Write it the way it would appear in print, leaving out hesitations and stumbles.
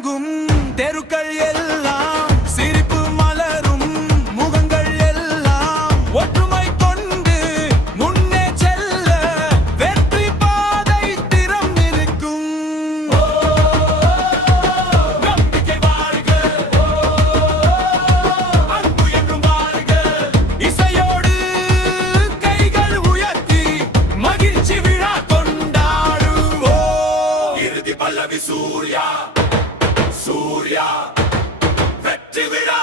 முழங்கும் தெருக்கள் எல்லாம் சிரிப்பு மலரும் முகங்கள் எல்லாம் ஒற்றுமை கொண்டு முன்னே செல்ல வெற்றி பாதை திறந்திருக்கும். நம்பிக்கை வாழ்க, அன்பு என்றும் வாழ்க. இசையோடு கைகள் உயர்த்தி மகிழ்ச்சி விழா கொண்டாடுவோம். இறுதி பல்லவி சூர்யா, சூர்யா வெற்றி விழா.